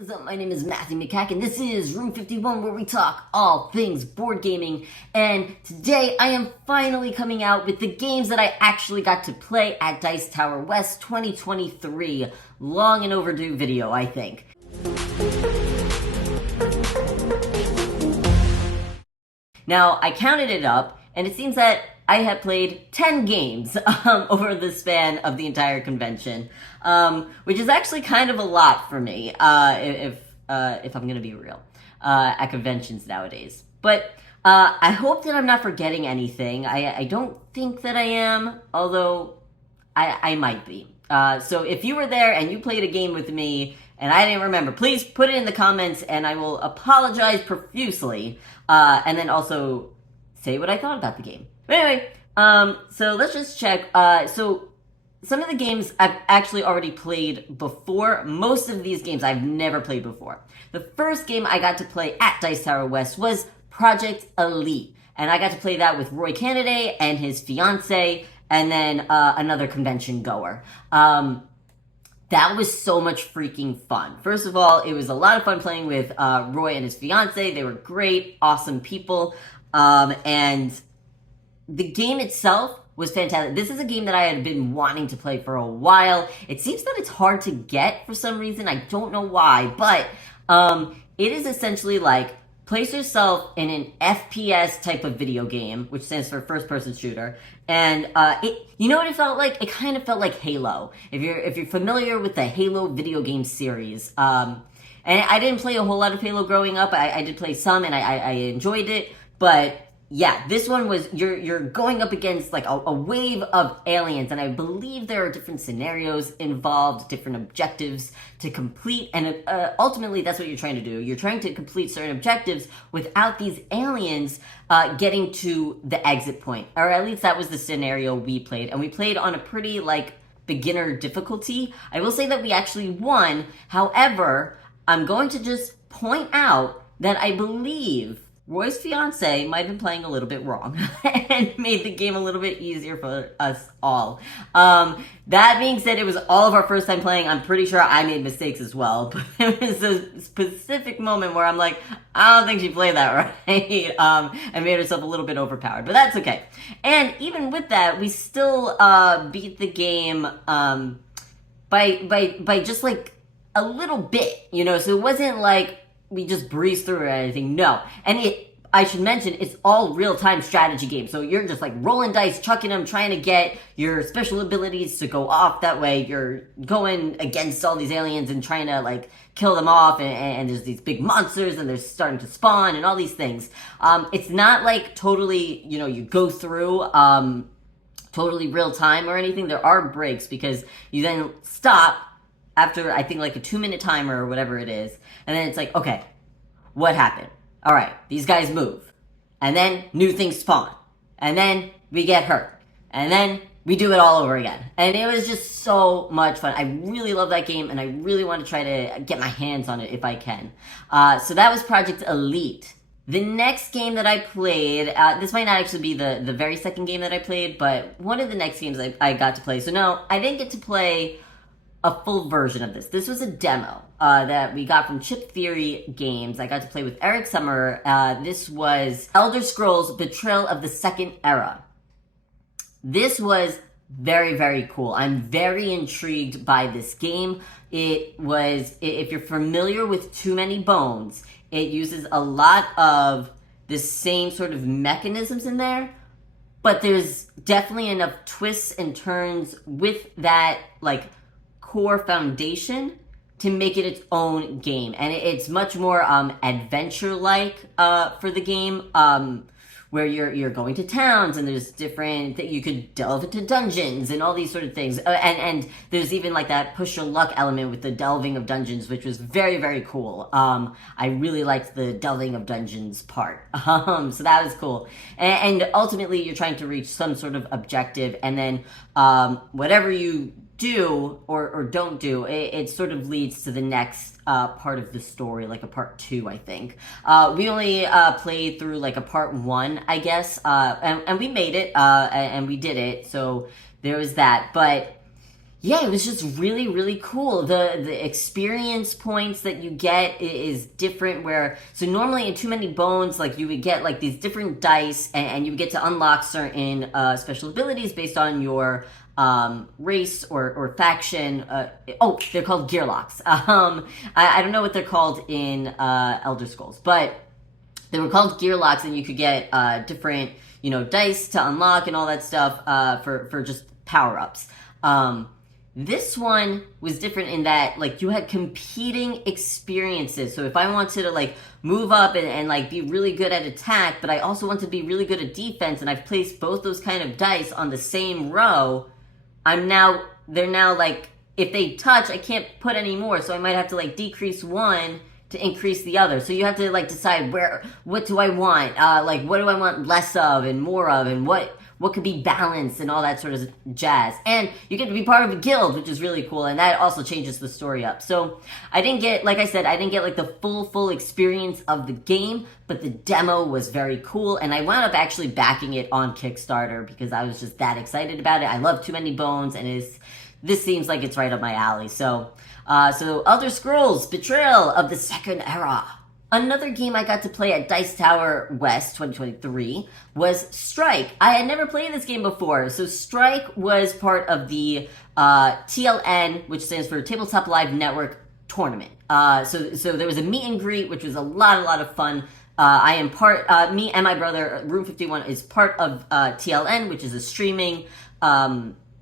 What is up? My name is Matthew Makak, and this is Room 51, where we talk all things board gaming. And today I am finally coming out with the games that I actually got to play at Dice Tower West 2023. Long and overdue video, I think. Now, I counted it up, and it seems that I have played 10 games over the span of the entire convention, which is actually kind of a lot for me, if I'm going to be real, at conventions nowadays. But I hope that I'm not forgetting anything. I don't think that I am, although I might be. So if you were there and you played a game with me and I didn't remember, please put it in the comments and I will apologize profusely, and then also say what I thought about the game. But anyway, so let's just check. So some of the games I've actually already played before. Most of these games I've never played before. The first game I got to play at Dice Tower West was Project Elite. And I got to play that with Roy Cannaday and his fiance, and then another convention goer. That was so much freaking fun. First of all, it was a lot of fun playing with Roy and his fiance. They were great, awesome people. And the game itself was fantastic. This is a game that I had been wanting to play for a while. It seems that it's hard to get for some reason. I don't know why, but it is essentially like place yourself in an FPS type of video game, which stands for first-person shooter, and you know what it felt like? It kind of felt like Halo. If you're familiar with the Halo video game series, and I didn't play a whole lot of Halo growing up. I did play some, and I enjoyed it, but yeah, this one was, you're going up against like a wave of aliens, and I believe there are different scenarios involved, different objectives to complete, and ultimately that's what you're trying to do. You're trying to complete certain objectives without these aliens getting to the exit point, or at least that was the scenario we played, and we played on a pretty like beginner difficulty. I will say that we actually won. However, I'm going to just point out that I believe Roy's fiance might have been playing a little bit wrong and made the game a little bit easier for us all. That being said, it was all of our first time playing. I'm pretty sure I made mistakes as well, but there was a specific moment where I'm like, I don't think she played that right, and made herself a little bit overpowered, but that's okay. And even with that, we still beat the game by just like a little bit, you know, so it wasn't like we just breeze through or anything. No. And I should mention, it's all real-time strategy game. So you're just like rolling dice, chucking them, trying to get your special abilities to go off. That way you're going against all these aliens and trying to like kill them off. And there's these big monsters and they're starting to spawn and all these things. It's not like totally, you know, you go through totally real-time or anything. There are breaks because you then stop after, I think, like a 2-minute timer or whatever it is. And then it's like, okay, what happened? All right, these guys move. And then new things spawn. And then we get hurt. And then we do it all over again. And it was just so much fun. I really love that game, and I really want to try to get my hands on it if I can. So that was Project Elite. The next game that I played, this might not actually be the very second game that I played, but one of the next games I got to play. So no, I didn't get to play a full version of this. This was a demo that we got from Chip Theory Games. I got to play with Eric Summer. This was Elder Scrolls Betrayal of the Second Era. This was very, very cool. I'm very intrigued by this game. It was, if you're familiar with Too Many Bones, it uses a lot of the same sort of mechanisms in there, but there's definitely enough twists and turns with that, like, core foundation to make it its own game. And it's much more adventure-like for the game, where you're going to towns and there's different, that you could delve into dungeons and all these sort of things. And there's even like that push your luck element with the delving of dungeons, which was very, very cool. I really liked the delving of dungeons part. So that was cool. And ultimately you're trying to reach some sort of objective, and then whatever you do or don't do, it sort of leads to the next part of the story, like a part 2, I think. We only played through like a part 1, I guess, and we made it, and we did it, so there was that. But Yeah, it was just really, really cool. The experience points that you get is different. Where so normally in Too Many Bones, like you would get like these different dice, and you would get to unlock certain special abilities based on your race or faction. They're called gear locks. I don't know what they're called in Elder Scrolls, but they were called gear locks, and you could get different dice to unlock and all that stuff for just power ups. This one was different in that, like, you had competing experiences. So if I wanted to, like, move up and like, be really good at attack, but I also want to be really good at defense, and I've placed both those kind of dice on the same row, they're now, like, if they touch, I can't put any more, so I might have to, like, decrease one to increase the other. So you have to, like, decide what do I want? Like, what do I want less of and more of, and what could be balanced and all that sort of jazz. And you get to be part of a guild, which is really cool, and that also changes the story up. So I didn't get, like I said, like the full experience of the game, but the demo was very cool, and I wound up actually backing it on Kickstarter because I was just that excited about it. I love Too Many Bones, and this seems like it's right up my alley. So Elder Scrolls Betrayal of the Second Era. Another game I got to play at Dice Tower West 2023 was Strike. I had never played this game before. So Strike was part of the TLN, which stands for Tabletop Live Network tournament. So there was a meet and greet, which was a lot of fun. Me and my brother, Room 51, is part of TLN, which is a streaming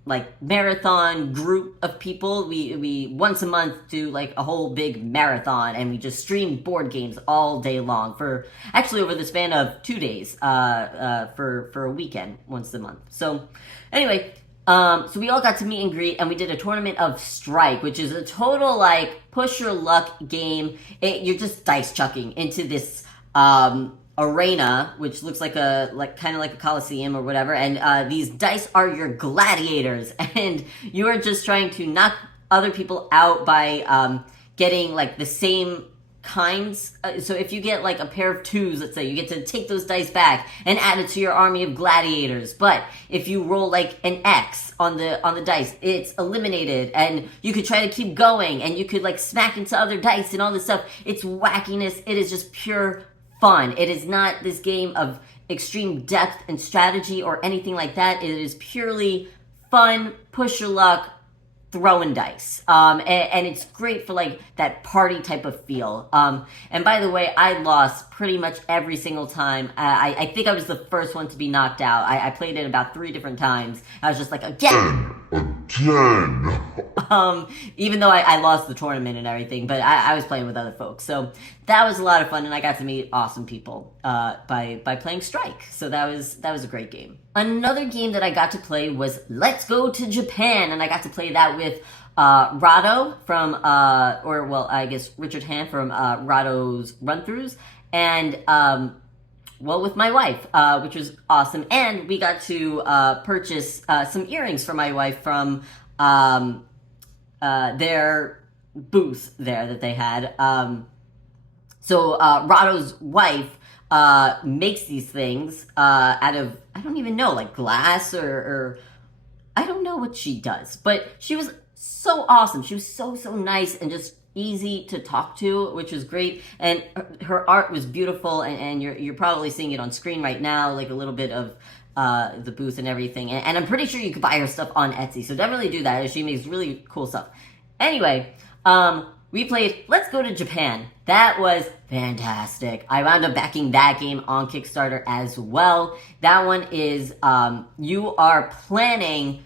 like marathon group of people. We once a month do like a whole big marathon, and we just stream board games all day long for actually over the span of 2 days for a weekend once a month. So anyway, so we all got to meet and greet, and we did a tournament of Strike, which is a total like push your luck game. You're just dice chucking into this arena, which looks like kind of like a coliseum or whatever, and these dice are your gladiators, and you are just trying to knock other people out by getting like the same kinds. So if you get like a pair of twos, let's say, you get to take those dice back and add it to your army of gladiators. But if you roll like an X on the dice, it's eliminated, and you could try to keep going, and you could like smack into other dice and all this stuff. It's wackiness. It is just pure fun. It is not this game of extreme depth and strategy or anything like that. It is purely fun, push your luck, throwing dice. And it's great for like that party type of feel. And by the way, I lost pretty much every single time. I think I was the first one to be knocked out. I played it about 3 different times. I was just like, again! Even though I lost the tournament and everything, but I was playing with other folks. So that was a lot of fun, and I got to meet awesome people by playing Strike. So that was a great game. Another game that I got to play was Let's Go to Japan, and I got to play that with Rado from, Richard Hand from Rado's Run-Throughs, and with my wife, which was awesome. And we got to purchase some earrings for my wife from their booth there that they had. So Rado's wife makes these things out of, I don't even know, like glass or I don't know what she does. But she was so awesome. She was so nice and just easy to talk to, which was great. And her art was beautiful, and you're probably seeing it on screen right now, like a little bit of the booth and everything. And I'm pretty sure you could buy her stuff on Etsy, so definitely do that. She makes really cool stuff. Anyway, we played Let's Go to Japan. That was fantastic. I wound up backing that game on Kickstarter as well. That one is, you are planning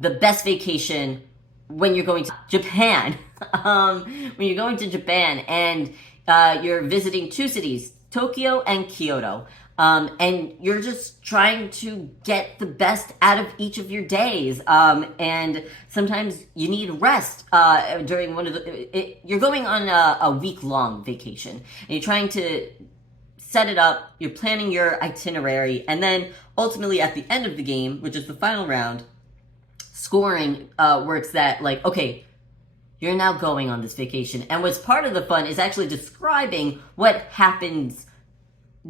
the best vacation when you're going to Japan. When you're going to Japan, and you're visiting 2 cities, Tokyo and Kyoto. And you're just trying to get the best out of each of your days. And sometimes you need rest during one of you're going on a week-long vacation, and you're trying to set it up, you're planning your itinerary, and then ultimately at the end of the game, which is the final round, scoring works that, like, okay, you're now going on this vacation. And what's part of the fun is actually describing what happens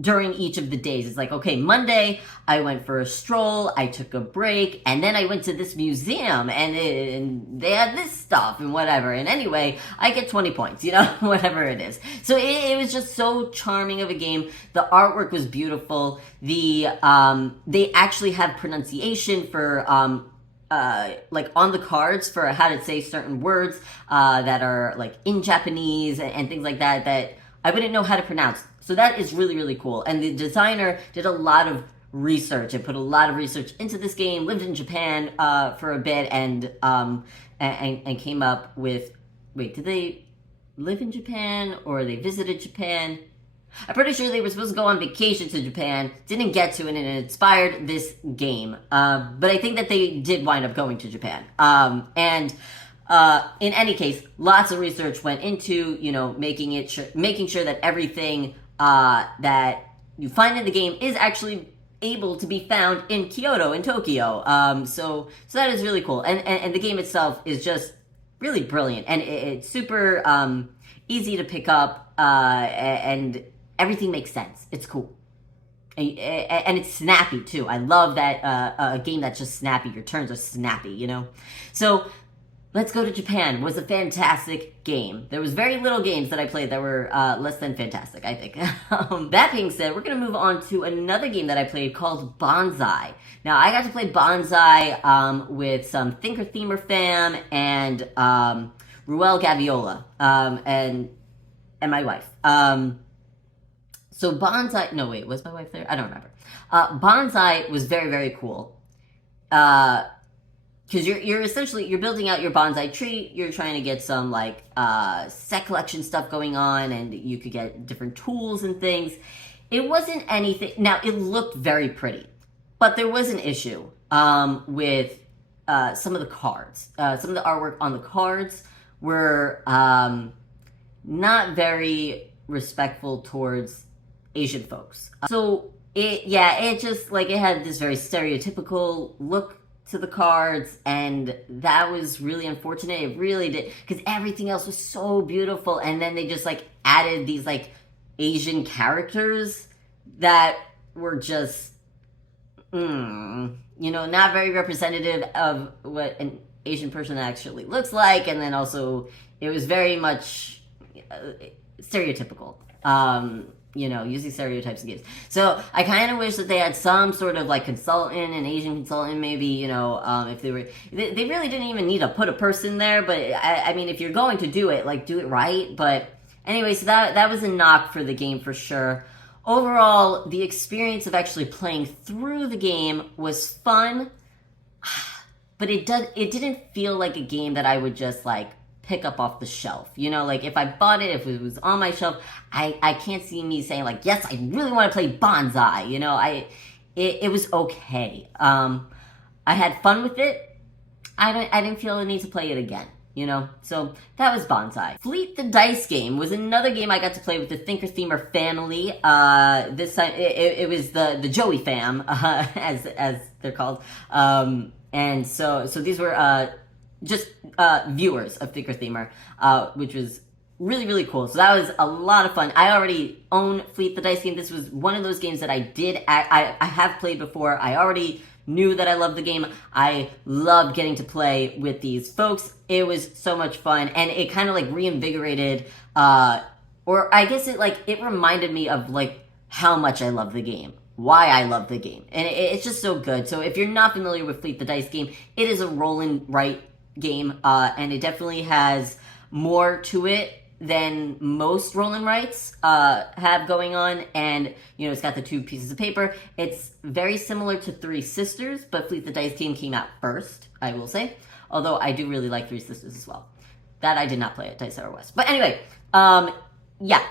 during each of the days. It's like, okay, Monday, I went for a stroll, I took a break, and then I went to this museum, and they had this stuff, and whatever. And anyway, I get 20 points, whatever it is. So it was just so charming of a game. The artwork was beautiful. They actually have pronunciation for, like on the cards for how to say certain words, that are like in Japanese and things like that I wouldn't know how to pronounce. So that is really, really cool. And the designer did a lot of research and put a lot of research into this game, lived in Japan for a bit, and came up with, wait, did they live in Japan or they visited Japan? I'm pretty sure they were supposed to go on vacation to Japan, didn't get to it, and it inspired this game. But I think that they did wind up going to Japan. In any case, lots of research went into, making sure that everything that you find in the game is actually able to be found in Kyoto, in Tokyo. So that is really cool. And the game itself is just really brilliant. And it's super easy to pick up, and everything makes sense. It's cool. And it's snappy, too. I love that a game that's just snappy. Your turns are snappy, So Let's Go to Japan was a fantastic game. There was very little games that I played that were less than fantastic, I think. That being said, we're going to move on to another game that I played called Bonsai. Now, I got to play Bonsai with some Thinker Themer fam and Ruel Gaviola and my wife. So Bonsai... No, wait, was my wife there? I don't remember. Bonsai was very, very cool. Because you're building out your bonsai tree, you're trying to get some, like, set collection stuff going on, and you could get different tools and things. It wasn't anything... Now, it looked very pretty, but there was an issue with some of the cards. Some of the artwork on the cards were not very respectful towards Asian folks. So, it just, like, it had this very stereotypical look to the cards, and that was really unfortunate. It really did, because everything else was so beautiful, and then they just, like, added these, like, Asian characters that were just, not very representative of what an Asian person actually looks like, and then also, it was very much stereotypical. Using stereotypes in games. So I kind of wish that they had some sort of like consultant, an Asian consultant maybe, if they really didn't even need to put a person there, but I mean, if you're going to do it, like, do it right. But anyway, so that was a knock for the game for sure. Overall, the experience of actually playing through the game was fun, but it didn't feel like a game that I would just, like, pick up off the shelf. Like, if I bought it, if it was on my shelf, I can't see me saying, like, yes, I really want to play Bonsai. It was okay. I had fun with it. I didn't feel the need to play it again. So that was Bonsai. Fleet the Dice Game was another game I got to play with the Thinker Themer family. This time it was the Joey fam, as they're called. And so these were just viewers of Thinker Themer, which was really, really cool. So that was a lot of fun. I already own Fleet the Dice Game. This was one of those games that I have played before. I already knew that I loved the game. I loved getting to play with these folks. It was so much fun, and it kind of, like, reinvigorated, or I guess it reminded me of, like, how much I love the game, why I love the game, and it's just so good. So if you're not familiar with Fleet the Dice Game, it is a roll and write game, and it definitely has more to it than most roll and writes have going on, and it's got the 2 pieces of paper. It's very similar to Three Sisters, but Fleet the Dice Game came out first, I will say, although I do really like Three Sisters as well. That I did not play at Dice Tower West. But anyway,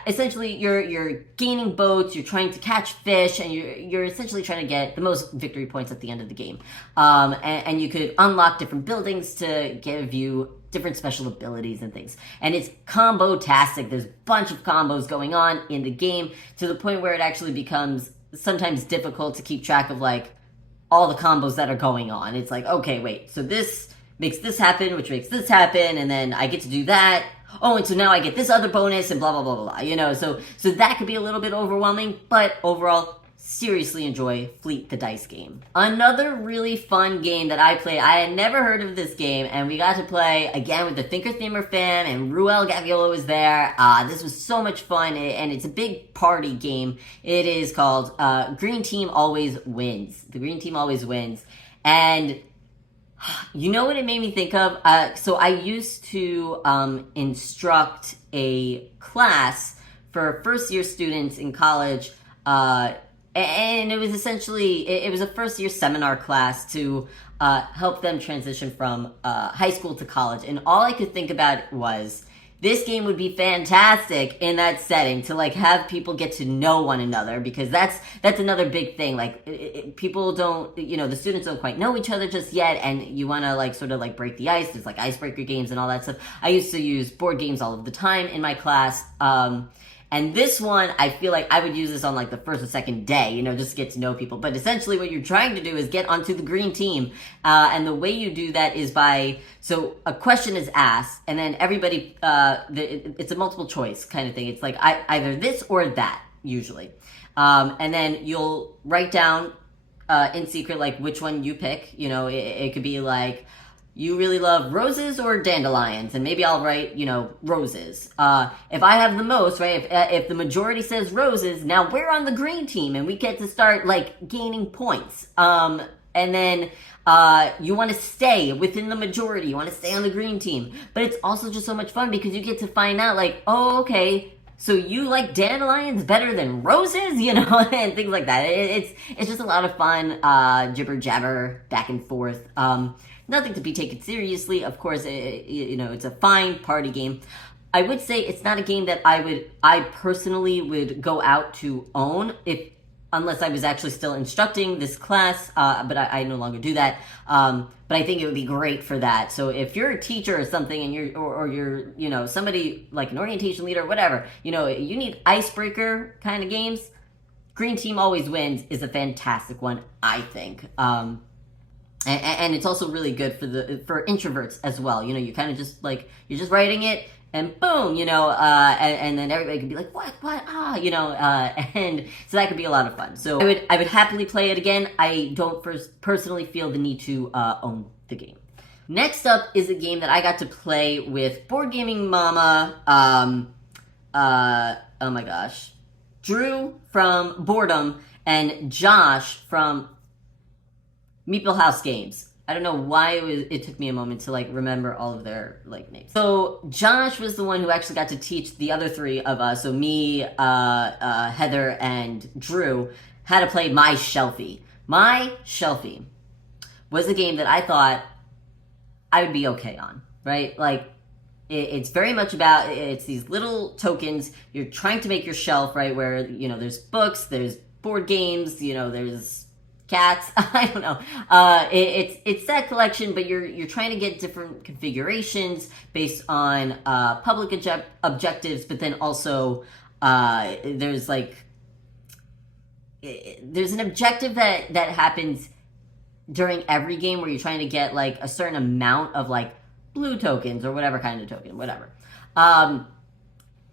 essentially you're gaining boats, you're trying to catch fish, and you're essentially trying to get the most victory points at the end of the game. And you could unlock different buildings to give you different special abilities and things. And it's combo-tastic. There's a bunch of combos going on in the game, to the point where it actually becomes sometimes difficult to keep track of, like, all the combos that are going on. It's like, okay, wait, so this makes this happen, which makes this happen, and then I get to do that. oh, and so now I get this other bonus and blah, blah, blah, blah, blah, so that could be a little bit overwhelming, but overall, seriously enjoy Fleet the Dice game. Another really fun game that I played, I had never heard of this game, and we got to play again with the Thinker Themer fan, and Ruel Gaviola was there. This was so much fun, and it's a big party game. It is called Green Team Always Wins. The Green Team Always Wins. And you know what it made me think of? So I used to instruct a class for first-year students in college, and it was essentially, it was a first-year seminar class to help them transition from high school to college. And all I could think about was, this game would be fantastic in that setting to like have people get to know one another, because that's another big thing. Like people don't, the students don't quite know each other just yet, and you want to like sort of like break the ice. There's like icebreaker games and all that stuff. I used to use board games all of the time in my class. And this one, I feel like I would use this on like the first or second day, just to get to know people. But essentially what you're trying to do is get onto the green team. And the way you do that is so a question is asked, and then everybody, it's a multiple choice kind of thing. It's like either this or that, usually. And then you'll write down in secret, like which one you pick. It could be like, you really love roses or dandelions, and maybe I'll write, roses. If I have the most, right, if the majority says roses, now we're on the green team, and we get to start, like, gaining points. And then you want to stay within the majority. You want to stay on the green team. But it's also just so much fun, because you get to find out, like, oh, okay, so you like dandelions better than roses, and things like that. It's just a lot of fun, jibber jabber, back and forth. Nothing to be taken seriously. Of course, it's a fine party game. I would say it's not a game that I personally would go out to own unless I was actually still instructing this class, but I no longer do that. But I think it would be great for that. So if you're a teacher or something, and you're somebody like an orientation leader or whatever, you need icebreaker kind of games, Green Team Always Wins is a fantastic one, I think. And it's also really good for introverts as well. You kind of just like, you're just writing it, and boom, and then everybody can be like, what, and so that could be a lot of fun. So I would happily play it again. I don't personally feel the need to own the game. Next up is a game that I got to play with Board Gaming Mama, oh my gosh, Drew from Boredom, and Josh from Meeple House Games. I don't know why it took me a moment to like remember all of their like names. So Josh was the one who actually got to teach the other three of us, so me, Heather, and Drew, how to play My Shelfie. My Shelfie was a game that I thought I would be okay on, right? Like, it's very much about, it's these little tokens. You're trying to make your shelf, right, where, there's books, there's board games, there's cats. I don't know. It's that collection, but you're trying to get different configurations based on public objectives, but then also there's an objective that happens during every game where you're trying to get like a certain amount of like blue tokens or whatever kind of token, whatever.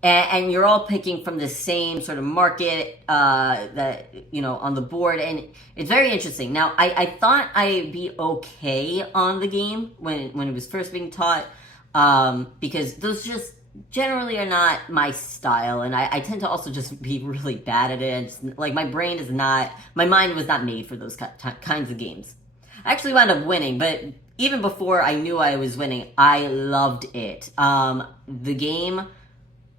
And you're all picking from the same sort of market that, on the board. And it's very interesting. Now, I thought I'd be okay on the game when it was first being taught, because those just generally are not my style. And I tend to also just be really bad at it. And just, like, my mind was not made for those kinds of games. I actually wound up winning, but even before I knew I was winning, I loved it. The game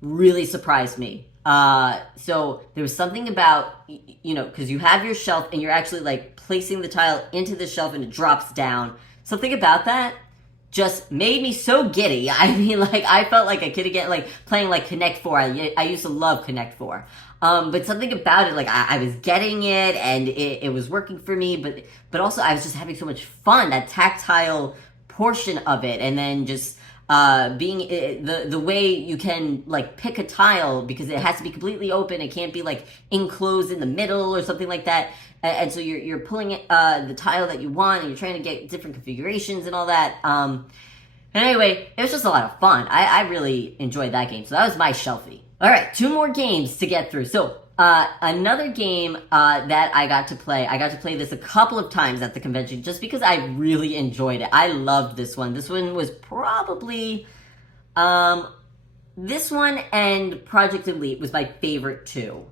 really surprised me. So there was something about, because you have your shelf and you're actually like placing the tile into the shelf and it drops down. Something about that just made me so giddy. I mean, like, I felt like a kid again, like playing like Connect 4. I used to love Connect 4. But something about it, like I was getting it and it was working for me, but also I was just having so much fun, that tactile portion of it. And then just being the way you can like pick a tile, because it has to be completely open. It can't be like enclosed in the middle or something like that. And so you're pulling the tile that you want, and you're trying to get different configurations and all that. And anyway, it was just a lot of fun. I really enjoyed that game. So that was my Shelfie. All right, 2 more games to get through. So another game that I got to play this a couple of times at the convention just because I really enjoyed it. I loved this one. This one was probably, this one and Project Elite was my favorite 2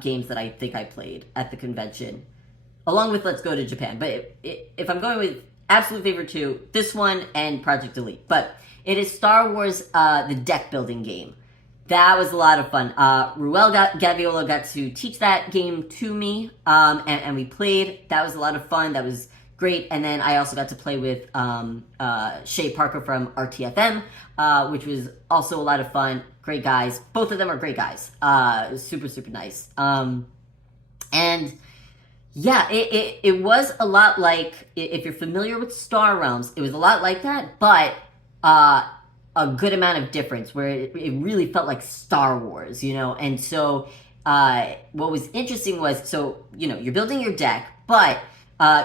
games that I think I played at the convention, along with Let's Go to Japan. But if I'm going with absolute favorite 2, this one and Project Elite. But it is Star Wars, the deck building game. That was a lot of fun. Ruel Gaviola got to teach that game to me, and we played. That was a lot of fun. That was great. And then I also got to play with Shay Parker from RTFM, which was also a lot of fun. Great guys. Both of them are great guys. Super, super nice. And yeah, it was a lot like, if you're familiar with Star Realms, it was a lot like that, but a good amount of difference where it really felt like Star Wars, you know? And so what was interesting was, so, you know, you're building your deck, but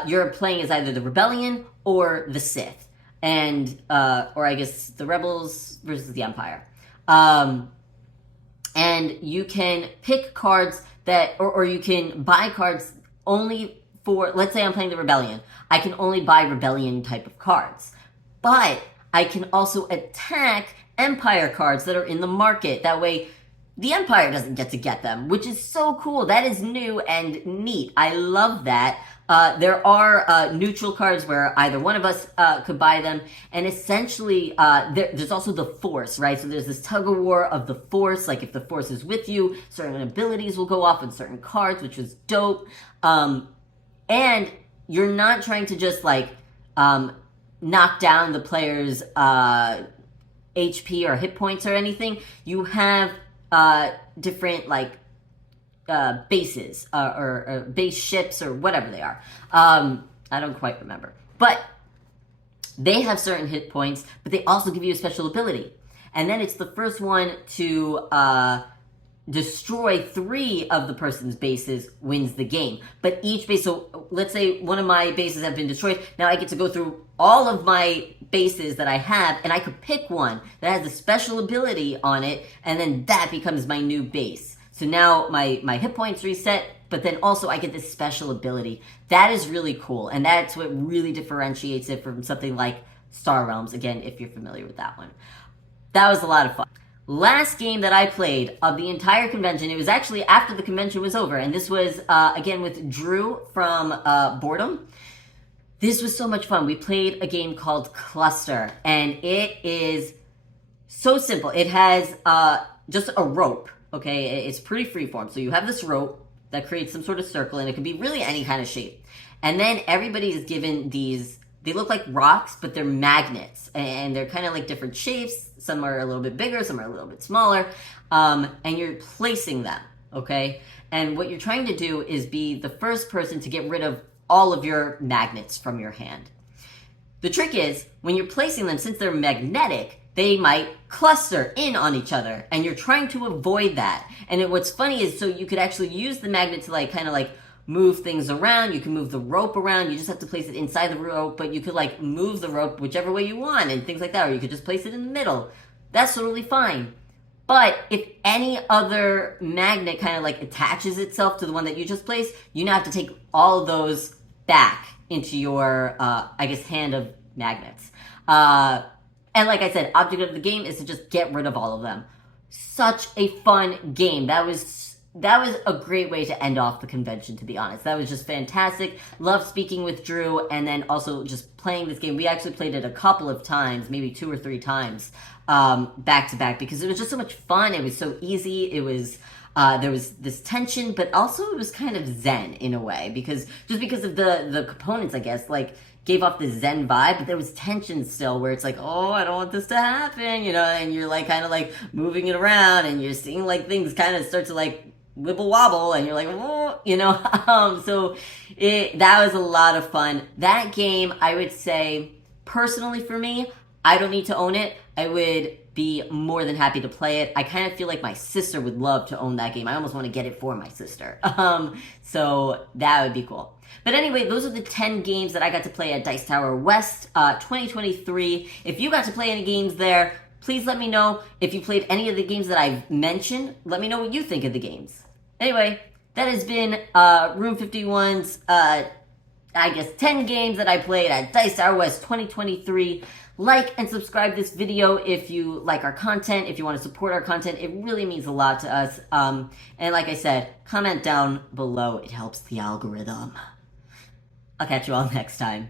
you're playing as either the Rebellion or the Sith, and, or I guess the Rebels versus the Empire. And you can pick cards that, or you can buy cards only for, let's say I'm playing the Rebellion. I can only buy Rebellion type of cards. But I can also attack Empire cards that are in the market. That way, the Empire doesn't get them, which is so cool. That is new and neat. I love that. There are neutral cards where either one of us could buy them, and essentially there's also the Force, right? So there's this tug of war of the Force. Like if the Force is with you, certain abilities will go off on certain cards, which was dope. And you're not trying to just like knock down the player's HP or hit points or anything. You have different like bases or base ships or whatever they are. I don't quite remember. But they have certain hit points, but they also give you a special ability. And then it's the first one to destroy 3 of the person's bases wins the game. But each base, so let's say one of my bases have been destroyed. Now I get to go through all of my bases that I have, and I could pick one that has a special ability on it, and then that becomes my new base. So now my hit points reset, but then also I get this special ability. That is really cool, and that's what really differentiates it from something like Star Realms, again, if you're familiar with that one. That was a lot of fun. Last game that I played of the entire convention, it was actually after the convention was over, and this was, again, with Drew from Boredom. This was so much fun. We played a game called Kluster, and it is so simple. It has just a rope, okay? It's pretty freeform. So you have this rope that creates some sort of circle, and it can be really any kind of shape. And then everybody is given these, they look like rocks, but they're magnets, and they're kind of like different shapes. Some are a little bit bigger, some are a little bit smaller, and you're placing them, okay? And what you're trying to do is be the first person to get rid of all of your magnets from your hand. The trick is, when you're placing them, since they're magnetic, they might cluster in on each other, and you're trying to avoid that. And what's funny is, so you could actually use the magnet to like kind of like move things around. You can move the rope around. You just have to place it inside the rope, but you could like move the rope whichever way you want and things like that, or you could just place it in the middle. That's totally fine. But if any other magnet kind of like attaches itself to the one that you just placed, you now have to take all of those back into your, I guess, hand of magnets. And like I said, object of the game is to just get rid of all of them. Such a fun game. That was a great way to end off the convention, to be honest. That was just fantastic. Loved speaking with Drew, and then also just playing this game. We actually played it a couple of times, maybe 2 or 3 times, back to back, because it was just so much fun. It was so easy. It was, there was this tension, but also it was kind of zen in a way, because of the components, I guess, like, gave off the zen vibe, but there was tension still where it's like, oh, I don't want this to happen, you know, and you're like kind of like moving it around, and you're seeing like things kind of start to like wibble wobble, and you're like, oh, you know. So that was a lot of fun. That game, I would say, personally for me, I don't need to own it. I would be more than happy to play it. I kind of feel like my sister would love to own that game. I almost want to get it for my sister. So that would be cool. But anyway, those are the 10 games that I got to play at Dice Tower West 2023. If you got to play any games there, please let me know. If you played any of the games that I've mentioned, let me know what you think of the games. Anyway, that has been Room 51's, 10 games that I played at Dice Tower West 2023. Like and subscribe this video if you like our content, if you want to support our content. It really means a lot to us. And like I said, comment down below. It helps the algorithm. I'll catch you all next time.